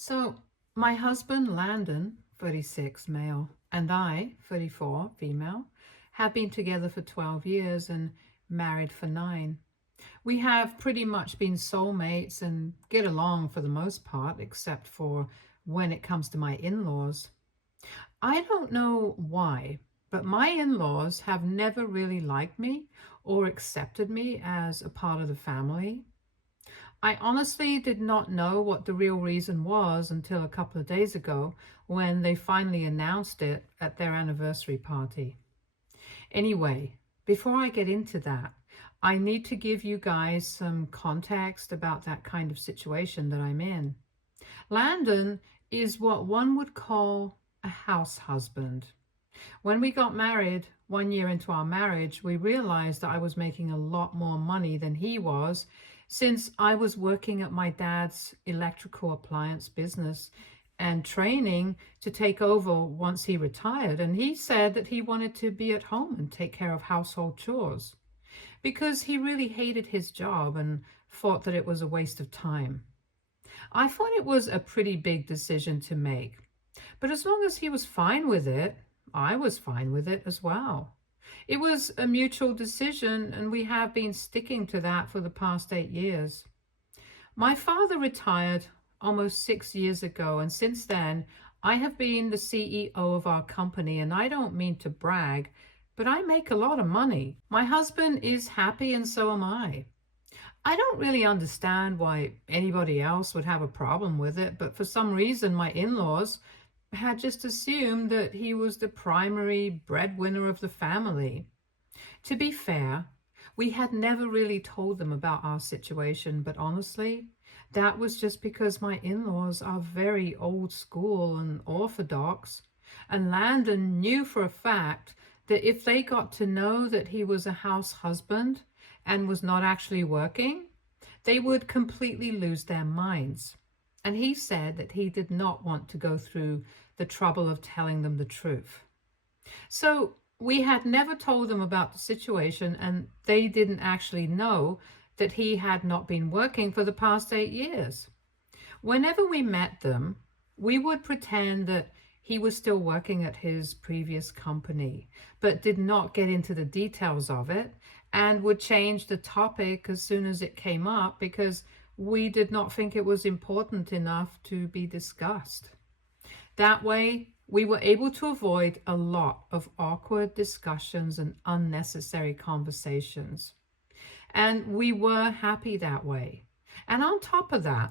So, my husband, Landon, 36, male, and I, 34, female, have been together for 12 years and married for 9. We have pretty much been soulmates and get along for the most part, except for when it comes to my in-laws. I don't know why, but my in-laws have never really liked me or accepted me as a part of the family. I honestly did not know what the real reason was until a couple of days ago when they finally announced it at their anniversary party. Anyway, before I get into that, I need to give you guys some context about that kind of situation that I'm in. Landon is what one would call a house husband. When we got married, 1 year into our marriage, we realized that I was making a lot more money than he was since I was working at my dad's electrical appliance business and training to take over once he retired. And he said that he wanted to be at home and take care of household chores because he really hated his job and thought that it was a waste of time. I thought it was a pretty big decision to make, but as long as he was fine with it, I was fine with it as well. It was a mutual decision, and we have been sticking to that for the past 8 years. My father retired almost 6 years ago, and since then, I have been the CEO of our company, and I don't mean to brag, but I make a lot of money. My husband is happy, and so am I. I don't really understand why anybody else would have a problem with it, but for some reason, my in-laws had just assumed that he was the primary breadwinner of the family. To be fair, we had never really told them about our situation, but honestly, that was just because my in-laws are very old school and orthodox, and Landon knew for a fact that if they got to know that he was a house husband and was not actually working, they would completely lose their minds. And he said that he did not want to go through the trouble of telling them the truth. So we had never told them about the situation, and they didn't actually know that he had not been working for the past 8 years. Whenever we met them, we would pretend that he was still working at his previous company, but did not get into the details of it and would change the topic as soon as it came up because we did not think it was important enough to be discussed. That way, we were able to avoid a lot of awkward discussions and unnecessary conversations. And we were happy that way. And on top of that,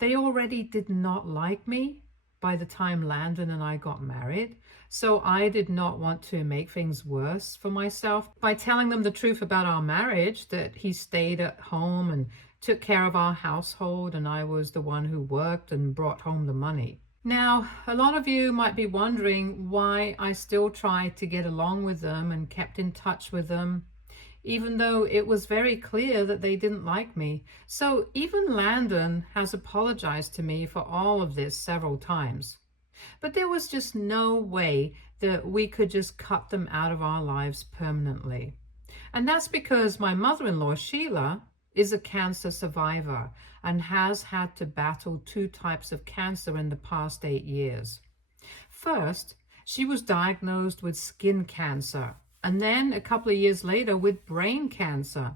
they already did not like me by the time Landon and I got married, so I did not want to make things worse for myself by telling them the truth about our marriage, that he stayed at home and took care of our household and I was the one who worked and brought home the money. Now, a lot of you might be wondering why I still tried to get along with them and kept in touch with them, even though it was very clear that they didn't like me. So even Landon has apologized to me for all of this several times. But there was just no way that we could just cut them out of our lives permanently. And that's because my mother-in-law, Sheila, is a cancer survivor and has had to battle 2 types of cancer in the past 8 years. First, she was diagnosed with skin cancer, and then a couple of years later with brain cancer.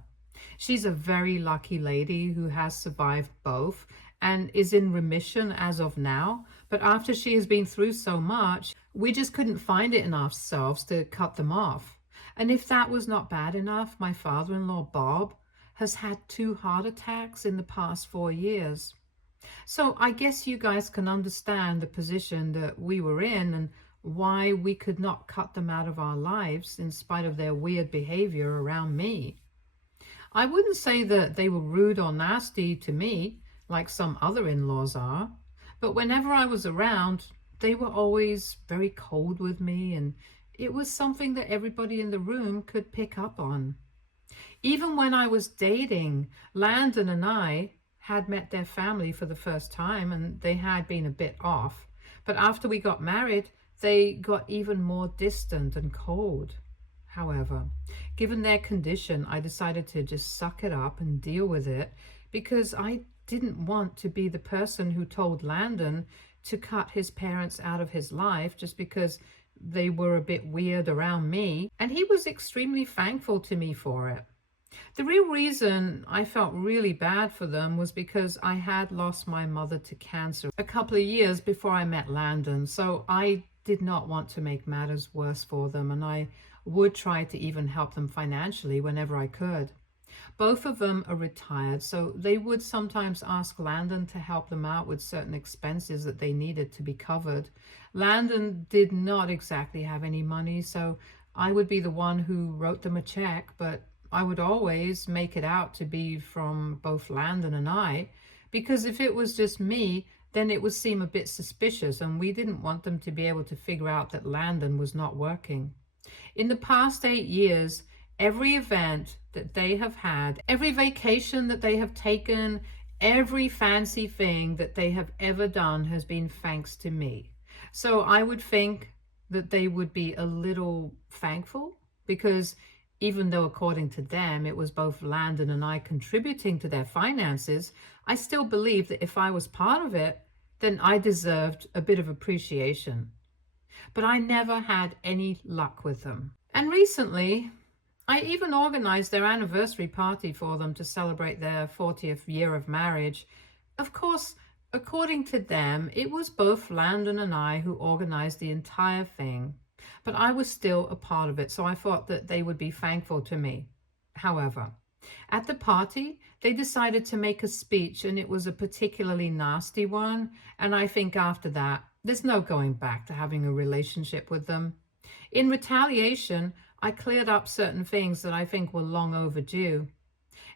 She's a very lucky lady who has survived both and is in remission as of now. But after she has been through so much, we just couldn't find it in ourselves to cut them off. And if that was not bad enough, my father-in-law, Bob, has had 2 heart attacks in the past 4 years. So I guess you guys can understand the position that we were in and why we could not cut them out of our lives in spite of their weird behavior around me. I wouldn't say that they were rude or nasty to me like some other in-laws are, but whenever I was around, they were always very cold with me, and it was something that everybody in the room could pick up on. Even when I was dating, Landon and I had met their family for the first time and they had been a bit off. But after we got married, they got even more distant and cold. However, given their condition, I decided to just suck it up and deal with it because I didn't want to be the person who told Landon to cut his parents out of his life just because they were a bit weird around me, and he was extremely thankful to me for it. The real reason I felt really bad for them was because I had lost my mother to cancer a couple of years before I met Landon, so I did not want to make matters worse for them, and I would try to even help them financially whenever I could. Both of them are retired, so they would sometimes ask Landon to help them out with certain expenses that they needed to be covered. Landon did not exactly have any money, so I would be the one who wrote them a check, but I would always make it out to be from both Landon and I, because if it was just me, then it would seem a bit suspicious, and we didn't want them to be able to figure out that Landon was not working. In the past 8 years, every event that they have had, every vacation that they have taken, every fancy thing that they have ever done has been thanks to me. So I would think that they would be a little thankful, because even though according to them it was both Landon and I contributing to their finances, I still believe that if I was part of it, then I deserved a bit of appreciation. But I never had any luck with them. And recently, I even organized their anniversary party for them to celebrate their 40th year of marriage. Of course, according to them, it was both Landon and I who organized the entire thing, but I was still a part of it, so I thought that they would be thankful to me. However, at the party, they decided to make a speech, and it was a particularly nasty one, and I think after that, there's no going back to having a relationship with them. In retaliation, I cleared up certain things that I think were long overdue.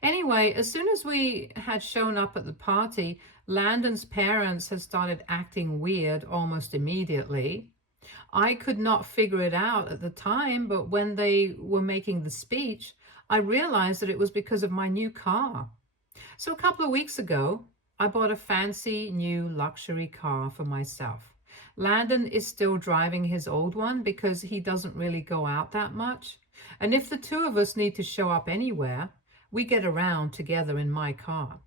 Anyway, as soon as we had shown up at the party, Landon's parents had started acting weird almost immediately. I could not figure it out at the time, but when they were making the speech, I realized that it was because of my new car. So a couple of weeks ago, I bought a fancy new luxury car for myself. Landon is still driving his old one because he doesn't really go out that much. And if the two of us need to show up anywhere, we get around together in my car.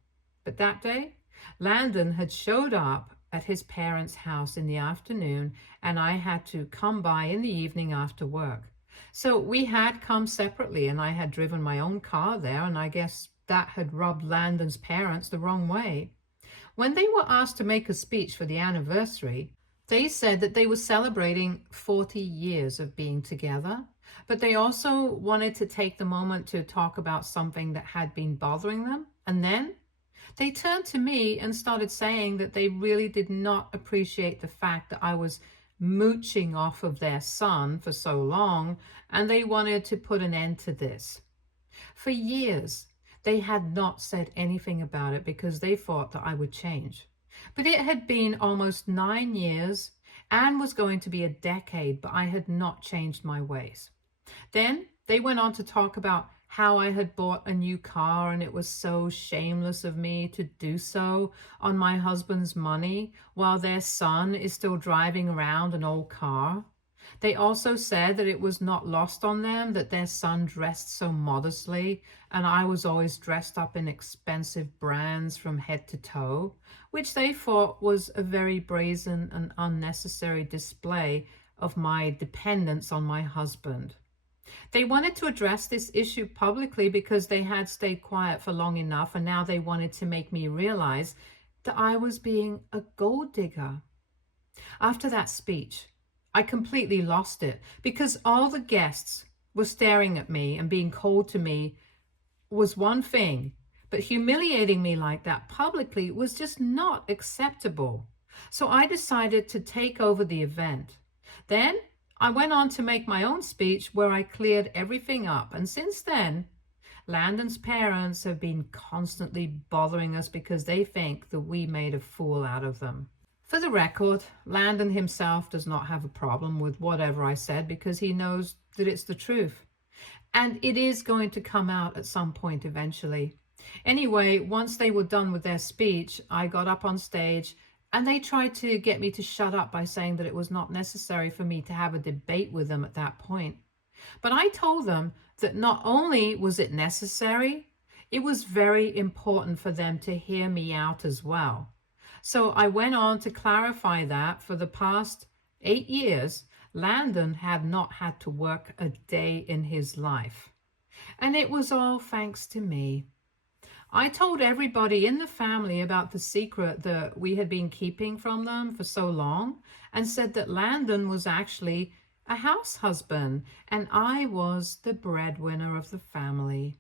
But that day, Landon had showed up at his parents' house in the afternoon, and I had to come by in the evening after work. So we had come separately, and I had driven my own car there, and I guess that had rubbed Landon's parents the wrong way. When they were asked to make a speech for the anniversary, they said that they were celebrating 40 years of being together, but they also wanted to take the moment to talk about something that had been bothering them. And then they turned to me and started saying that they really did not appreciate the fact that I was mooching off of their son for so long, and they wanted to put an end to this. For years, they had not said anything about it because they thought that I would change. But it had been almost 9 years and was going to be a decade, but I had not changed my ways. Then they went on to talk about how I had bought a new car, and it was so shameless of me to do so on my husband's money while their son is still driving around an old car. They also said that it was not lost on them that their son dressed so modestly, and I was always dressed up in expensive brands from head to toe, which they thought was a very brazen and unnecessary display of my dependence on my husband. They wanted to address this issue publicly because they had stayed quiet for long enough, and now they wanted to make me realize that I was being a gold digger. After that speech, I completely lost it because all the guests were staring at me, and being cold to me was one thing, but humiliating me like that publicly was just not acceptable. So I decided to take over the event. Then I went on to make my own speech where I cleared everything up, and since then, Landon's parents have been constantly bothering us because they think that we made a fool out of them. For the record, Landon himself does not have a problem with whatever I said because he knows that it's the truth. And it is going to come out at some point eventually. Anyway, once they were done with their speech, I got up on stage and they tried to get me to shut up by saying that it was not necessary for me to have a debate with them at that point. But I told them that not only was it necessary, It was very important for them to hear me out as well. So I went on to clarify that for the past 8 years, Landon had not had to work a day in his life. And it was all thanks to me. I told everybody in the family about the secret that we had been keeping from them for so long, and said that Landon was actually a house husband and I was the breadwinner of the family.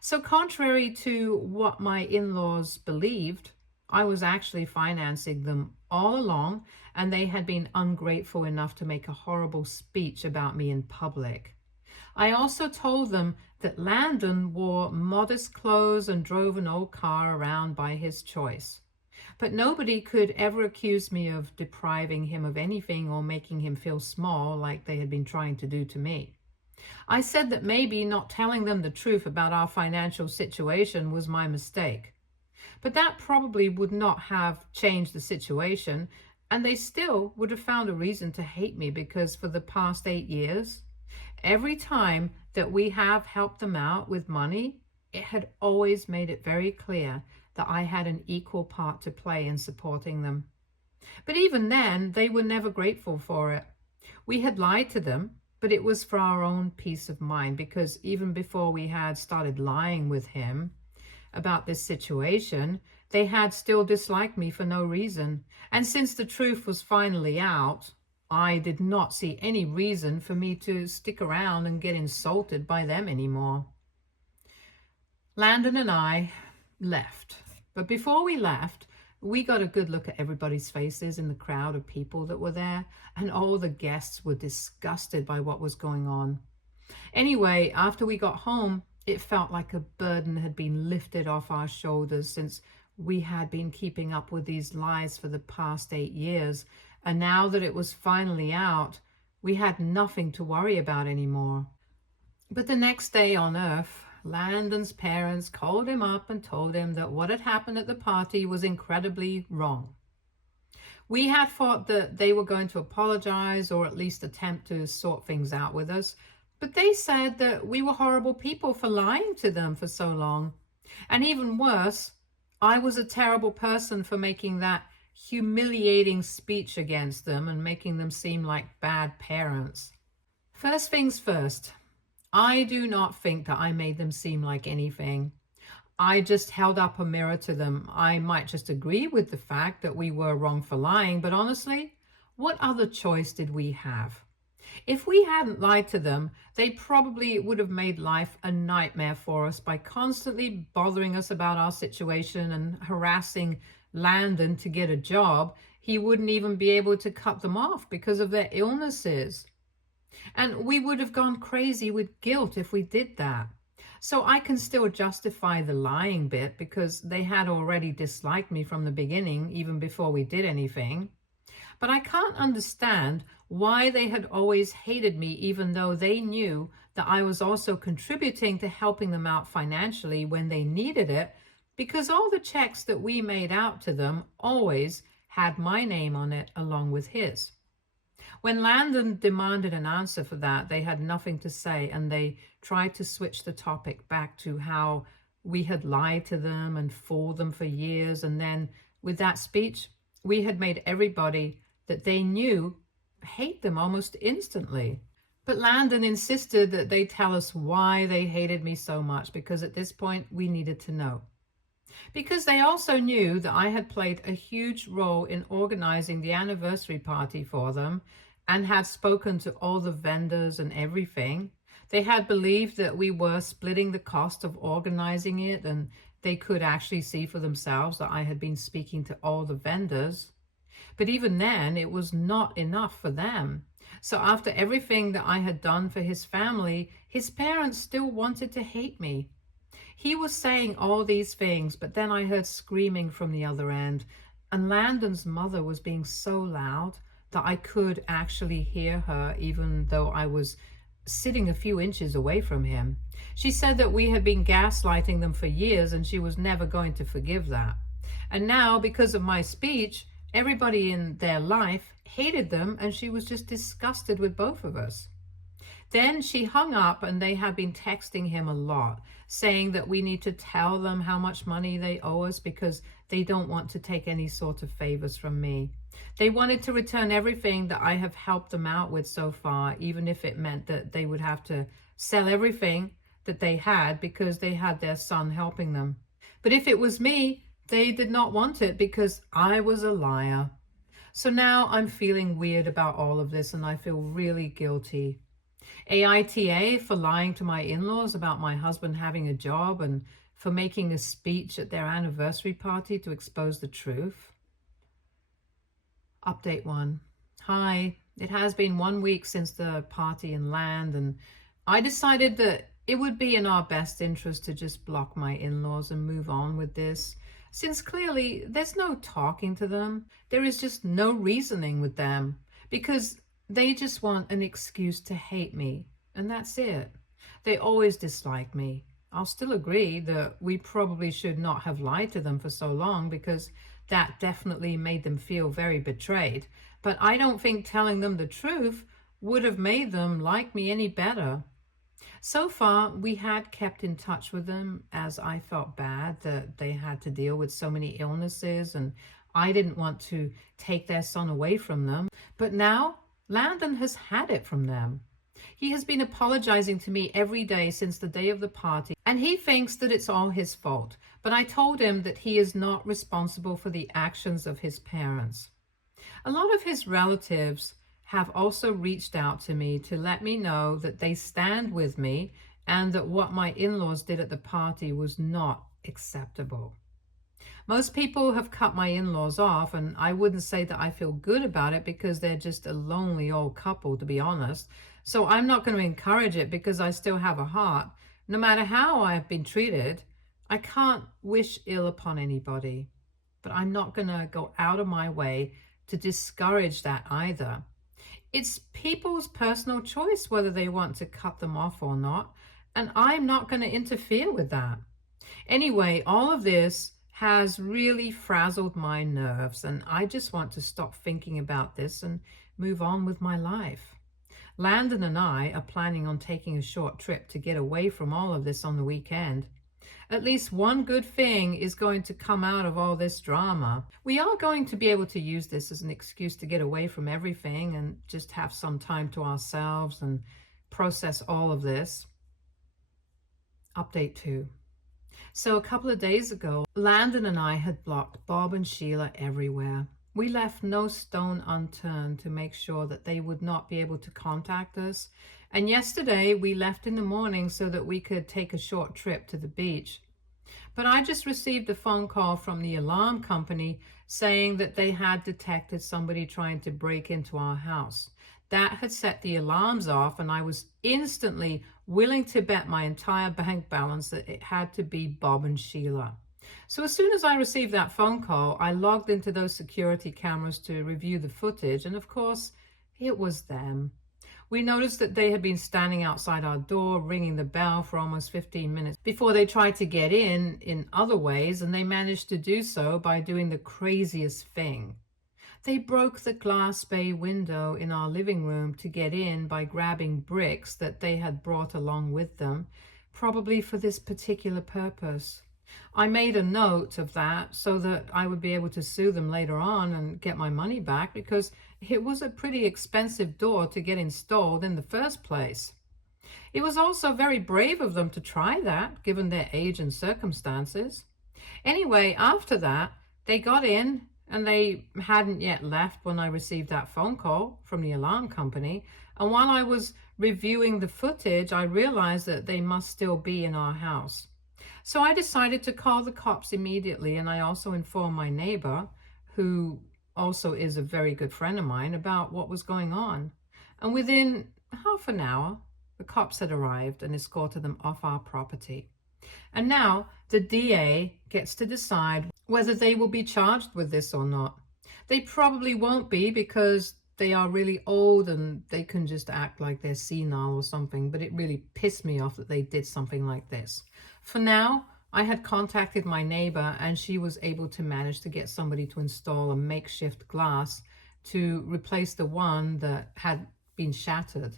So contrary to what my in-laws believed, I was actually financing them all along, and they had been ungrateful enough to make a horrible speech about me in public. I also told them that Landon wore modest clothes and drove an old car around by his choice. But nobody could ever accuse me of depriving him of anything or making him feel small like they had been trying to do to me. I said that maybe not telling them the truth about our financial situation was my mistake. But that probably would not have changed the situation, and they still would have found a reason to hate me, because for the past 8 years, every time that we have helped them out with money, it had always made it very clear that I had an equal part to play in supporting them. But even then, they were never grateful for it. We had lied to them, but it was for our own peace of mind, because even before we had started lying with him about this situation, they had still disliked me for no reason. And since the truth was finally out, I did not see any reason for me to stick around and get insulted by them anymore. Landon and I left. But before we left, we got a good look at everybody's faces in the crowd of people that were there, and all the guests were disgusted by what was going on. Anyway, after we got home, it felt like a burden had been lifted off our shoulders, since we had been keeping up with these lies for the past 8 years. And now that it was finally out, we had nothing to worry about anymore. But the next day on Earth, Landon's parents called him up and told him that what had happened at the party was incredibly wrong. We had thought that they were going to apologize or at least attempt to sort things out with us, but they said that we were horrible people for lying to them for so long. And even worse, I was a terrible person for making that humiliating speech against them and making them seem like bad parents. First things first, I do not think that I made them seem like anything. I just held up a mirror to them. I might just agree with the fact that we were wrong for lying, but honestly, what other choice did we have? If we hadn't lied to them, they probably would have made life a nightmare for us by constantly bothering us about our situation and harassing Landon to get a job. He wouldn't even be able to cut them off because of their illnesses. And we would have gone crazy with guilt if we did that. So I can still justify the lying bit, because they had already disliked me from the beginning, even before we did anything. But I can't understand why they had always hated me, even though they knew that I was also contributing to helping them out financially when they needed it, because all the checks that we made out to them always had my name on it along with his. When Landon demanded an answer for that, they had nothing to say, and they tried to switch the topic back to how we had lied to them and fooled them for years. And then with that speech, we had made everybody that they knew hate them almost instantly. But Landon insisted that they tell us why they hated me so much, because at this point we needed to know. Because they also knew that I had played a huge role in organizing the anniversary party for them and had spoken to all the vendors and everything. They had believed that we were splitting the cost of organizing it, and they could actually see for themselves that I had been speaking to all the vendors. But even then, it was not enough for them. So after everything that I had done for his family, his parents still wanted to hate me. He was saying all these things, but then I heard screaming from the other end, and Landon's mother was being so loud that I could actually hear her, even though I was sitting a few inches away from him. She said that we had been gaslighting them for years, and she was never going to forgive that. And now, because of my speech, everybody in their life hated them, and she was just disgusted with both of us. Then she hung up, and they have been texting him a lot, saying that we need to tell them how much money they owe us because they don't want to take any sort of favors from me. They wanted to return everything that I have helped them out with so far, even if it meant that they would have to sell everything that they had because they had their son helping them. But if it was me, they did not want it because I was a liar. So now I'm feeling weird about all of this, and I feel really guilty. AITA for lying to my in-laws about my husband having a job, and for making a speech at their anniversary party to expose the truth. Update 1. Hi, it has been 1 week since the party in Landon, and I decided that it would be in our best interest to just block my in-laws and move on with this, since clearly there's no talking to them. There is just no reasoning with them, because they just want an excuse to hate me, and that's it. They always dislike me. I'll still agree that we probably should not have lied to them for so long, because that definitely made them feel very betrayed. But I don't think telling them the truth would have made them like me any better. So far, we had kept in touch with them, as I felt bad that they had to deal with so many illnesses, and I didn't want to take their son away from them. But now, Landon has had it from them. He has been apologizing to me every day since the day of the party, and he thinks that it's all his fault. But I told him that he is not responsible for the actions of his parents. A lot of his relatives have also reached out to me to let me know that they stand with me and that what my in-laws did at the party was not acceptable. Most people have cut my in-laws off, and I wouldn't say that I feel good about it because they're just a lonely old couple, to be honest. So I'm not going to encourage it because I still have a heart. No matter how I have been treated, I can't wish ill upon anybody. But I'm not going to go out of my way to discourage that either. It's people's personal choice whether they want to cut them off or not, and I'm not going to interfere with that. Anyway, all of this has really frazzled my nerves, and I just want to stop thinking about this and move on with my life. Landon and I are planning on taking a short trip to get away from all of this on the weekend. At least one good thing is going to come out of all this drama. We are going to be able to use this as an excuse to get away from everything and just have some time to ourselves and process all of this. Update 2. So a couple of days ago, Landon and I had blocked Bob and Sheila everywhere. We left no stone unturned to make sure that they would not be able to contact us. And yesterday we left in the morning so that we could take a short trip to the beach. But I just received a phone call from the alarm company saying that they had detected somebody trying to break into our house. That had set the alarms off, and I was instantly willing to bet my entire bank balance that it had to be Bob and Sheila. So as soon as I received that phone call, I logged into those security cameras to review the footage, and of course, it was them. We noticed that they had been standing outside our door, ringing the bell for almost 15 minutes before they tried to get in other ways, and they managed to do so by doing the craziest thing. They broke the glass bay window in our living room to get in by grabbing bricks that they had brought along with them, probably for this particular purpose. I made a note of that so that I would be able to sue them later on and get my money back, because it was a pretty expensive door to get installed in the first place. It was also very brave of them to try that, given their age and circumstances. Anyway, after that, they got in, and they hadn't yet left when I received that phone call from the alarm company. And while I was reviewing the footage, I realized that they must still be in our house. So I decided to call the cops immediately, and I also informed my neighbor, who also is a very good friend of mine, about what was going on. And within half an hour, the cops had arrived and escorted them off our property. And now the DA gets to decide whether they will be charged with this or not. They probably won't be, because they are really old and they can just act like they're senile or something, but it really pissed me off that they did something like this. For now, I had contacted my neighbor, and she was able to manage to get somebody to install a makeshift glass to replace the one that had been shattered.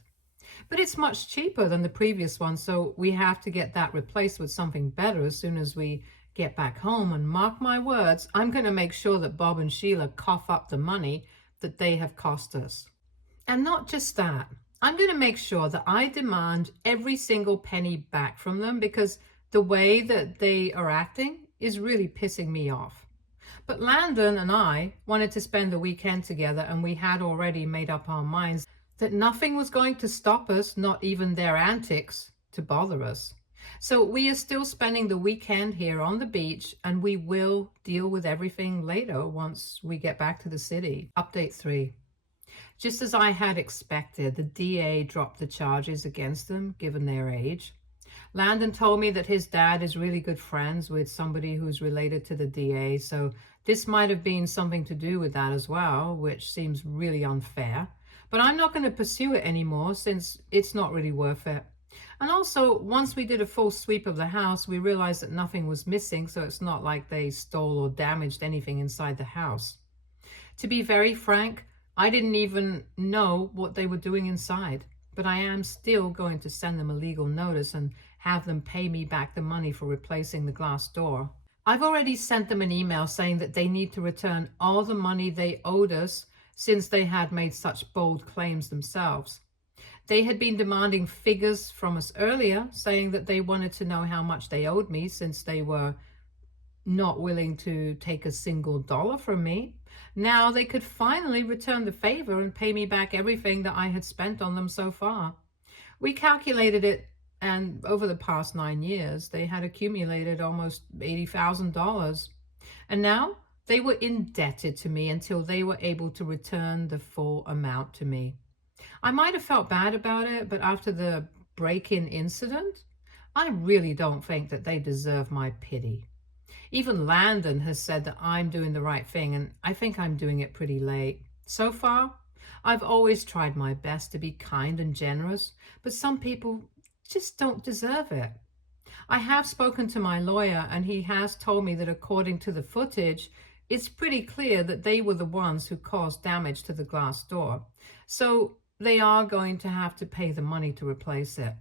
But it's much cheaper than the previous one, so we have to get that replaced with something better as soon as we get back home. And mark my words, I'm going to make sure that Bob and Sheila cough up the money that they have cost us. And not just that, I'm going to make sure that I demand every single penny back from them, because the way that they are acting is really pissing me off. But Landon and I wanted to spend the weekend together, and we had already made up our minds that nothing was going to stop us, not even their antics, to bother us. So we are still spending the weekend here on the beach, and we will deal with everything later once we get back to the city. Update 3. Just as I had expected, the DA dropped the charges against them, given their age. Landon told me that his dad is really good friends with somebody who's related to the DA, so this might have been something to do with that as well, which seems really unfair. But I'm not going to pursue it anymore since it's not really worth it. And also, once we did a full sweep of the house, we realized that nothing was missing, so it's not like they stole or damaged anything inside the house. To be very frank, I didn't even know what they were doing inside, but I am still going to send them a legal notice and have them pay me back the money for replacing the glass door. I've already sent them an email saying that they need to return all the money they owed us since they had made such bold claims themselves. They had been demanding figures from us earlier, saying that they wanted to know how much they owed me since they were not willing to take a single dollar from me. Now they could finally return the favor and pay me back everything that I had spent on them so far. We calculated it, and over the past 9 years, they had accumulated almost $80,000. And now they were indebted to me until they were able to return the full amount to me. I might have felt bad about it, but after the break-in incident, I really don't think that they deserve my pity. Even Landon has said that I'm doing the right thing, and I think I'm doing it pretty late. So far, I've always tried my best to be kind and generous, but some people just don't deserve it. I have spoken to my lawyer, and he has told me that according to the footage, it's pretty clear that they were the ones who caused damage to the glass door. So they are going to have to pay the money to replace it.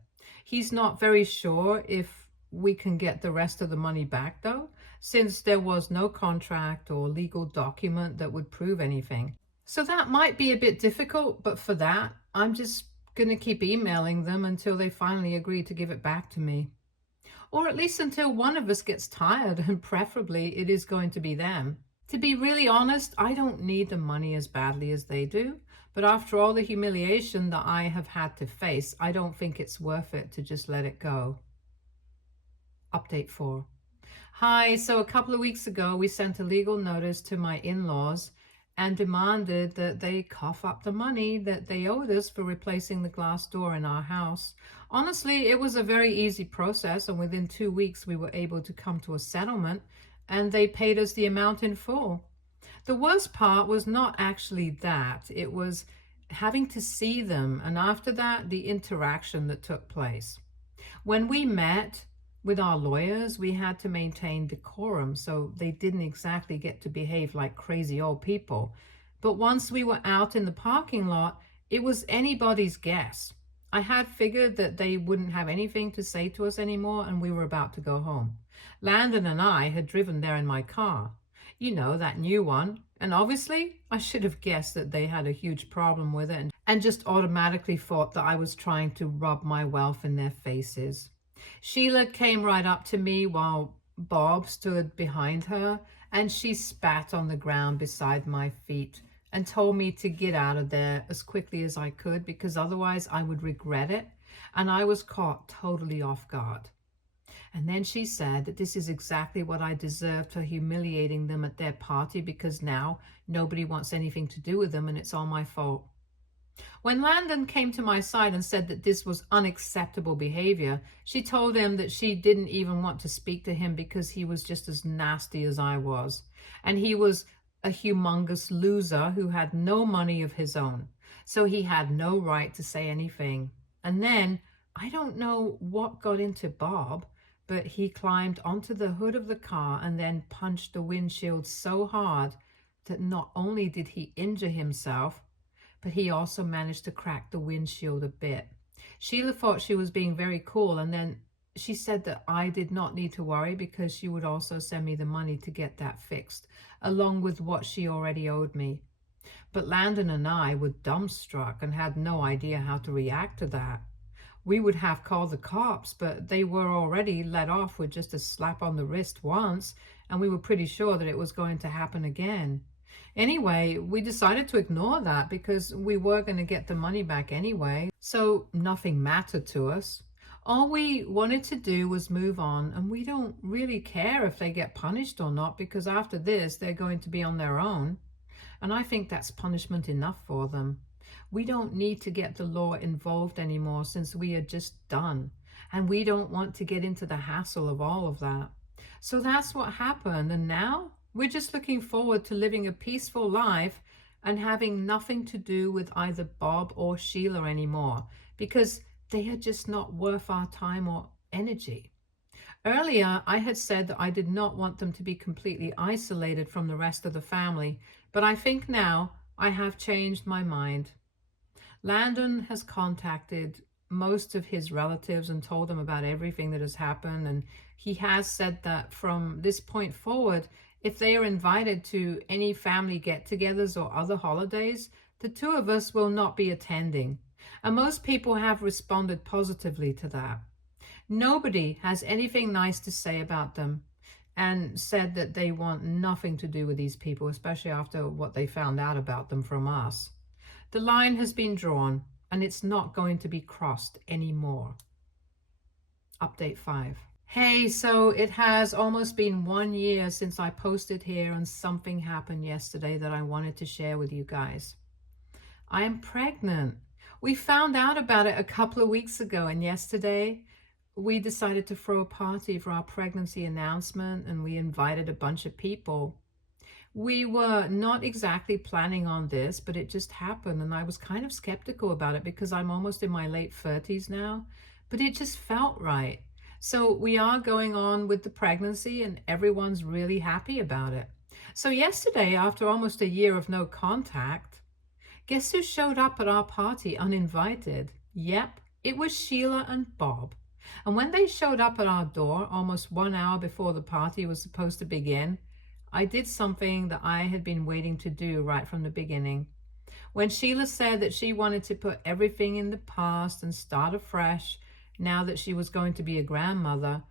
He's not very sure if we can get the rest of the money back, though, since there was no contract or legal document that would prove anything. So that might be a bit difficult, but for that, I'm just going to keep emailing them until they finally agree to give it back to me. Or at least until one of us gets tired, and preferably it is going to be them. To be really honest, I don't need the money as badly as they do, but after all the humiliation that I have had to face, I don't think it's worth it to just let it go. Update 4. Hi, so a couple of weeks ago, we sent a legal notice to my in-laws and demanded that they cough up the money that they owed us for replacing the glass door in our house. Honestly, it was a very easy process, and within 2 weeks, we were able to come to a settlement, and they paid us the amount in full. The worst part was not actually that. It was having to see them, and after that, the interaction that took place. When we met with our lawyers, we had to maintain decorum, so they didn't exactly get to behave like crazy old people. But once we were out in the parking lot, it was anybody's guess. I had figured that they wouldn't have anything to say to us anymore, and we were about to go home. Landon and I had driven there in my car. You know, that new one. And obviously, I should have guessed that they had a huge problem with it and just automatically thought that I was trying to rub my wealth in their faces. Sheila came right up to me while Bob stood behind her, and she spat on the ground beside my feet and told me to get out of there as quickly as I could, because otherwise I would regret it, and I was caught totally off guard. And then she said that this is exactly what I deserved for humiliating them at their party, because now nobody wants anything to do with them and it's all my fault. When Landon came to my side and said that this was unacceptable behavior, she told him that she didn't even want to speak to him because he was just as nasty as I was. And he was a humongous loser who had no money of his own. So he had no right to say anything. And then, I don't know what got into Bob, but he climbed onto the hood of the car and then punched the windshield so hard that not only did he injure himself, but he also managed to crack the windshield a bit. Sheila thought she was being very cool, and then she said that I did not need to worry because she would also send me the money to get that fixed, along with what she already owed me. But Landon and I were dumbstruck and had no idea how to react to that. We would have called the cops, but they were already let off with just a slap on the wrist once, and we were pretty sure that it was going to happen again. Anyway, we decided to ignore that because we were going to get the money back anyway, so nothing mattered to us. All we wanted to do was move on, and we don't really care if they get punished or not because after this they're going to be on their own. And I think that's punishment enough for them. We don't need to get the law involved anymore since we are just done. And we don't want to get into the hassle of all of that. So that's what happened. And now we're just looking forward to living a peaceful life and having nothing to do with either Bob or Sheila anymore because they are just not worth our time or energy. Earlier, I had said that I did not want them to be completely isolated from the rest of the family, but I think now I have changed my mind. Landon has contacted most of his relatives and told them about everything that has happened, and he has said that from this point forward, if they are invited to any family get-togethers or other holidays, the two of us will not be attending. And most people have responded positively to that. Nobody has anything nice to say about them and said that they want nothing to do with these people, especially after what they found out about them from us. The line has been drawn and it's not going to be crossed anymore. Update 5. Hey, so it has almost been 1 year since I posted here and something happened yesterday that I wanted to share with you guys. I am pregnant. We found out about it a couple of weeks ago, and yesterday we decided to throw a party for our pregnancy announcement and we invited a bunch of people. We were not exactly planning on this, but it just happened, and I was kind of skeptical about it because I'm almost in my late 30s now, but it just felt right. So we are going on with the pregnancy and everyone's really happy about it. So yesterday, after almost a year of no contact, guess who showed up at our party uninvited? Yep, it was Sheila and Bob. And when they showed up at our door almost 1 hour before the party was supposed to begin, I did something that I had been waiting to do right from the beginning. When Sheila said that she wanted to put everything in the past and start afresh, now that she was going to be a grandmother,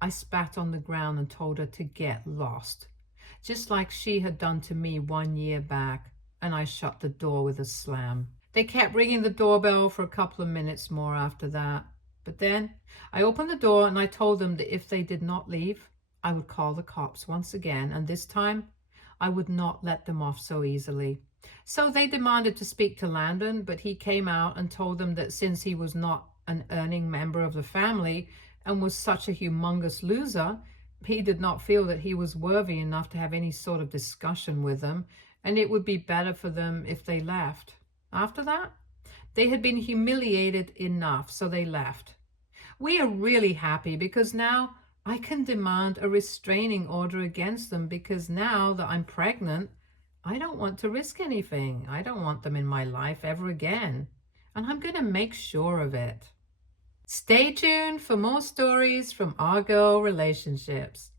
I spat on the ground and told her to get lost, just like she had done to me 1 year back, and I shut the door with a slam. They kept ringing the doorbell for a couple of minutes more after that. But then I opened the door and I told them that if they did not leave, I would call the cops once again, and this time I would not let them off so easily. So they demanded to speak to Landon, but he came out and told them that since he was not an earning member of the family and was such a humongous loser, he did not feel that he was worthy enough to have any sort of discussion with them, and it would be better for them if they left. After that, they had been humiliated enough, so they left. We are really happy because now I can demand a restraining order against them because now that I'm pregnant, I don't want to risk anything. I don't want them in my life ever again. And I'm going to make sure of it. Stay tuned for more stories from our girl relationships.